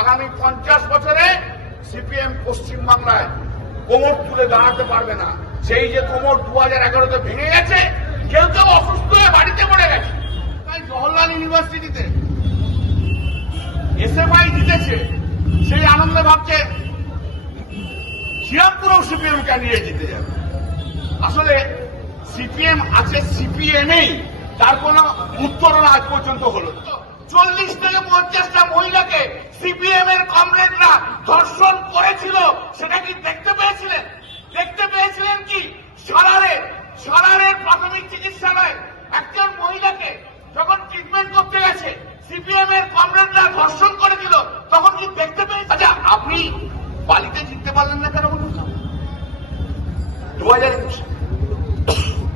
আগামী পঞ্চাশ বছরে সিপিএম পশ্চিম বাংলায় কোমর তুলে দাঁড়াতে পারবে না। সেই যে কোমর দু হাজার এগারোতে ভেঙে গেছে, কেউ কেউ অসুস্থ হয়ে বাড়িতে পড়ে গেছে। তাই জওহরলাল ইউনিভার্সিটিতে এসএফআই জিতেছে, সেই আনন্দে ভাবছে শ্রীরামপুরেও সিপিএম কে নিয়ে জিতে যাবে। আসলে সিপিএম আছে, সিপিএমেই, তার কোন উত্তরণ আজ পর্যন্ত হলো না। চল্লিশ থেকে পঞ্চাশটা মহিলাকে সিপিএম এর কমরেডরা ধর্ষণ করেছিল, সেটা কি দেখতে পেয়েছিলেন? দেখতে পেয়েছিলেন কি? সরারে, সরারের প্রাথমিক চিকিৎসালয়, একজন মহিলাকে যখন ট্রিটমেন্ট করতে গেছে সিপিএম এর কমরেডরা ধর্ষণ করেছিল তখন কি দেখতে পেয়েছেন আচ্ছা আপনি বালিতে জিততে পারলেন না কেন বলুন তো? দু হাজার একুশে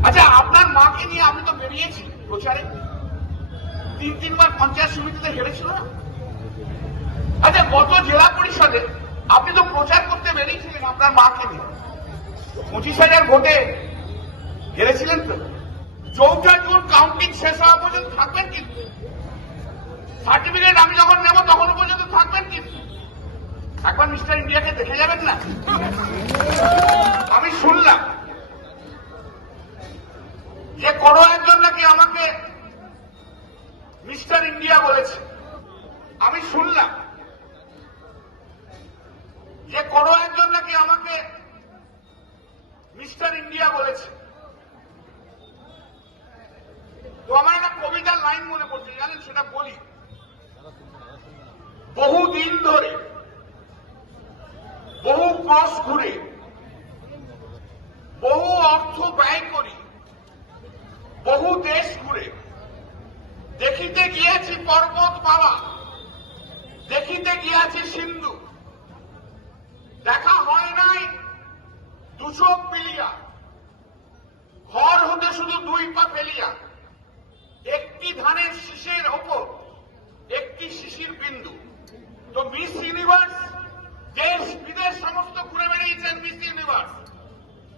আচ্ছা আপনার মাকে নিয়ে আপনি তো বেরিয়েছি প্রচারে তিন, তিনবার পঞ্চায়েত সমিতিতে হেরেছিল? না আচ্ছা গত জেলা পরিষদে আপনি তো প্রচার করতে বেরিয়েছিলেন, আপনার মাকে নিয়ে। পঁচিশ হাজার ভোটে হেরেছিলেন তো? চৌঠা জুন কাউন্টিং শেষ হওয়া পর্যন্ত থাকবেন কিন্তু সার্টিফিকেট আমি যখন নেব তখন পর্যন্ত থাকবেন কিন্তু একবার মিস্টার ইন্ডিয়াকে দেখে যাবেন না? আমি শুনলাম যে কোনো একজন নাকি আমাকে মিস্টার ইন্ডিয়া বলেছে। আমি শুনলাম যে কোনো একজন নাকি আমাকে মিস্টার ইন্ডিয়া বলেছে। তো আমার একটা কবিতার লাইন মনে পড়ছে, জানেন, সেটা বলি। বহু দিন ধরে বহু ক্রস ঘুরে বহু অর্থ ব্যয় করি বহু দেশ ঘুরে দেখিতে গিয়েছি পর্বত মালা, দেখিতে গিয়াছি সিন্ধু। দেখা হয় নাই দুচোখ মিলিয়া। ঘর হতে শুধু দুই পা ফেলিয়া। একটি ধানের শীষের ওপর, একটি শিশির বিন্দু। তো মিস ইউনিভার্স, দেশ, বিদেশ সমস্ত ঘুরে বেরিয়েছেন মিস ইউনিভার্স।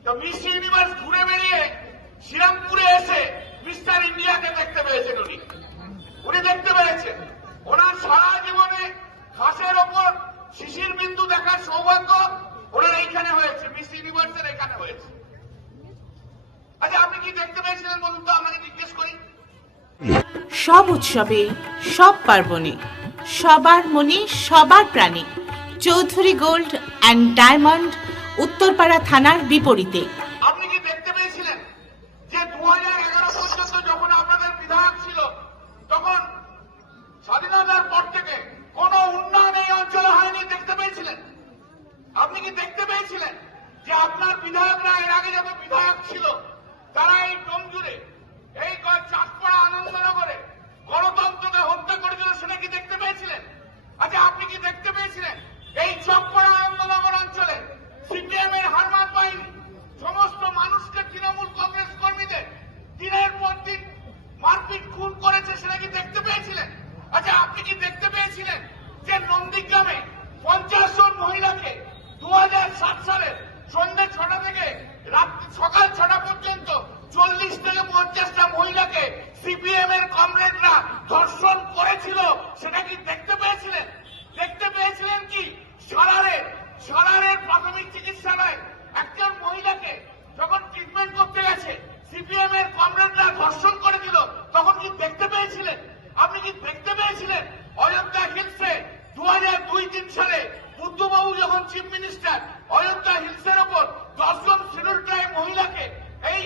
তো মিস ইউনিভার্স ঘুরে বেরিয়ে শ্রীরামপুরে এসে মিস্টার ইন্ডিয়াকে দেখতে পেয়েছেন উনি। উনি দেখতে পেয়েছেন। ওনার সারা জীবনে ঘাসের ওপর শিশির বিন্দু দেখার সৌভাগ্য ওনার এইখানে হয়েছে, মিস ইউনিভার্সের এখানে হয়েছে। আচ্ছা সব উৎসবে, সব পার্বণে, সবার মনে সবার প্রাণে, Chowdhury gold and diamond, Uttarpara থানার বিপরীতে। আপনি কি দেখতে পেয়েছিলেন যে আপনার বিধায়করা এর আগে যত বিধায়ক ছিল, তারা এই টমজুরে এই চাঁদপাড়া আনন্দনগরে গণতন্ত্রকে হত্যা করেছিল সেটা কি দেখতে পেয়েছিলেন? আচ্ছা আপনি কি দেখতে পেয়েছিলেন? এই চকপাড়া আনন্দনগর অঞ্চলে সিপিএম এর হারমাত বাহিনী সমস্ত মানুষকে তৃণমূল কংগ্রেস কর্মীদের দিনের পর দিন মারপিট খুন করেছে সেটা কি দেখতে পেয়েছিলেন আচ্ছা আপনি কি দেখতে পেয়েছিলেন যে নন্দীগ্রামে পঞ্চাশ জন মহিলাকে দু সালে সন্ধ্যে ছটা থেকে রাত সকাল ছটা পর্যন্ত চল্লিশ থেকে পঞ্চাশটা মহিলাকে সিপিএম এর কমরেডরা ধর্ষণ করেছিল সেটা কি দেখতে পেয়েছিলেন দেখতে পেয়েছিলেন কি সারারে সারারের প্রাথমিক চিকিৎসালয় একজন মহিলাকে যখন ট্রিটমেন্ট করতে গেছে সিপিএম এর কমরেডরা ধর্ষণ করেছিল তখন কি দেখতে পেয়েছিলেন আপনি কি দেখতে পেয়েছিলেন অযোধ্যা হিলসে দু হাজার দুই তিন সালে বুদ্ধবাবু যখন চিফ মিনিস্টার অযোধ্যা হিলসের ওপর দশজন শিডিউল ট্রাইব মহিলাকে, এই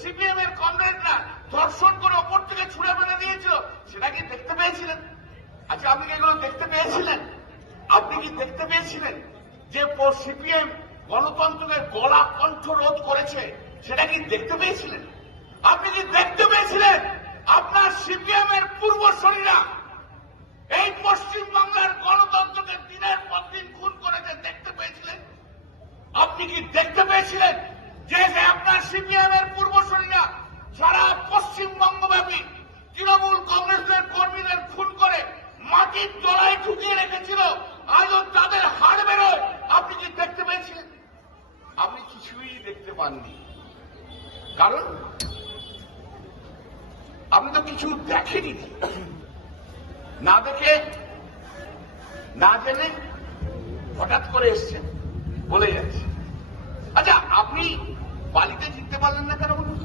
সিপিএম এর কমরেডরা ধর্ষণ করে ওপর থেকে ছুড়ে ফেলে দিয়েছিল, সেটা কি দেখতে পেয়েছিলেন? আচ্ছা আপনি কি এগুলো দেখতে পেয়েছিলেন? আপনি কি দেখতে পেয়েছিলেন যে সিপিএম গণতন্ত্রকে গলা কণ্ঠ রোধ করেছে, সেটা কি দেখতে পেয়েছিলেন? আপনি কি দেখতে পেয়েছিলেন? আপনার সিপিএম এর পূর্বশরীরা এই পশ্চিম বাংলার গণতন্ত্রকে দিনের পর দিন খুন করেছে দেখতে পেয়েছিলেন আপনি কি দেখতে পেয়েছিলেন যে যে আপনার সিপিএম এর পূর্বশরীরা সারা পশ্চিমবঙ্গব্যাপী তৃণমূল কংগ্রেসের কর্মীদের খুন করে মাটির তলায় ঢুকিয়ে রেখেছিল আজও তাদের হাড় বেরোয় আপনি কি দেখতে পেয়েছিলেন আপনি কিছুই দেখতে পাননি কারণ আপনি তো কিছু দেখেনি না। দেখে, না জেনে হঠাৎ করে এসছেন, বলে যাচ্ছে। আচ্ছা আপনি বালিতে জিততে পারলেন না কেন বলুন?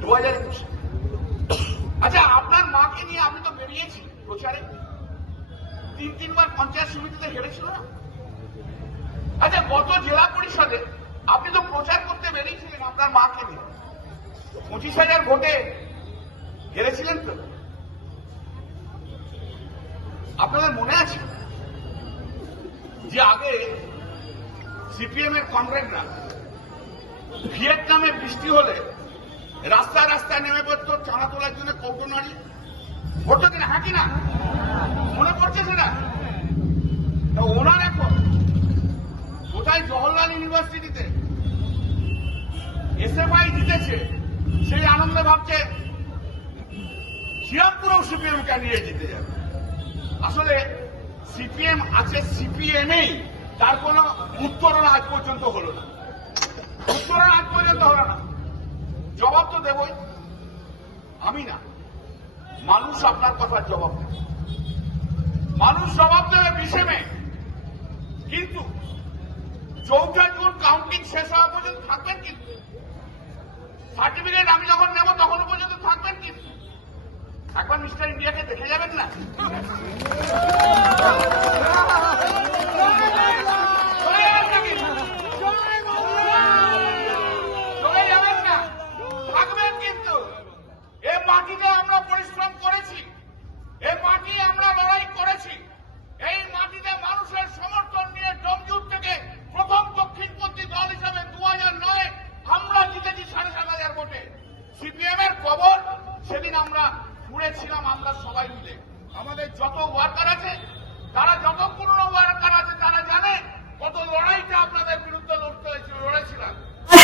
দু হাজার একুশে। আচ্ছা আপনার মাকে নিয়ে আপনি তো বেরিয়েছি প্রচারে। তিন, তিনবার পঞ্চায়েত সমিতিতে হেরেছিল না? আচ্ছা গত জেলা পরিষদে আপনি তো প্রচার করতে বেরিয়েছিলেন আপনার মাকে নিয়ে। পঁচিশ হাজার ভোটে হেরেছিলেন তো? আপনাদের মনে আছে? যে আগে সিপিএম এর কমরেডরা ভিয়েতনামে বৃষ্টি হলে রাস্তায় রাস্তায় নেমে পড়তো চাঁদা তোলার জন্য কৌটো নাড়ি ভোট কিনা হ্যাঁ কিনা মনে পড়ছে সেটা? তা ওনার এখন কোথায় জওহরলাল ইউনিভার্সিটিতে এসএফআই জিতেছে সেই আনন্দে ভাবছে শ্রীরামপুরেও সিপিএম নিয়ে জিতে যাবে। আসলে সিপিএম আছে সিপিএমই, তার কোন উত্তরণ আজ পর্যন্ত হলো না। উত্তরণ আজ পর্যন্ত হলো না। জবাব তো দেবই। আমি না। মানুষ আপনার কথার জবাব দেবে। মানুষ জবাব দেবে বিশে মে। কিন্তু চৌঠা জুন কাউন্টিং শেষ হওয়া পর্যন্ত থাকবেন কিন্তু। সার্টিফিকেট আমি যখন নেব তখন পর্যন্ত থাকবেন কি? একবার মিস্টার ইন্ডিয়াকে দেখে যাবেন না চলে যাবেন নাকি? চলে যাবেন না থাকবেন কিন্তু এ মাটিতে আমরা পরিশ্রম করেছি এ মাটি আমরা লড়াই করেছি এই মাটিতে মানুষের সমর্থন নিয়ে ডমজুর থেকে প্রথম দক্ষিণপন্থী দল হিসাবে দু হাজার নয় আমরা জিতেছি সাড়ে সাত হাজার ভোটে সিপিএম এর কবর সেদিন আমরা ঘুরেছিলাম আমরা সবাই মিলে আমাদের যত ওয়ার্কার আছে তারা যত পুরনো ওয়ার্কার আছে তারা জানে কত লড়াইটা আপনাদের বিরুদ্ধে লড়তে হয়েছিল লড়েছিলাম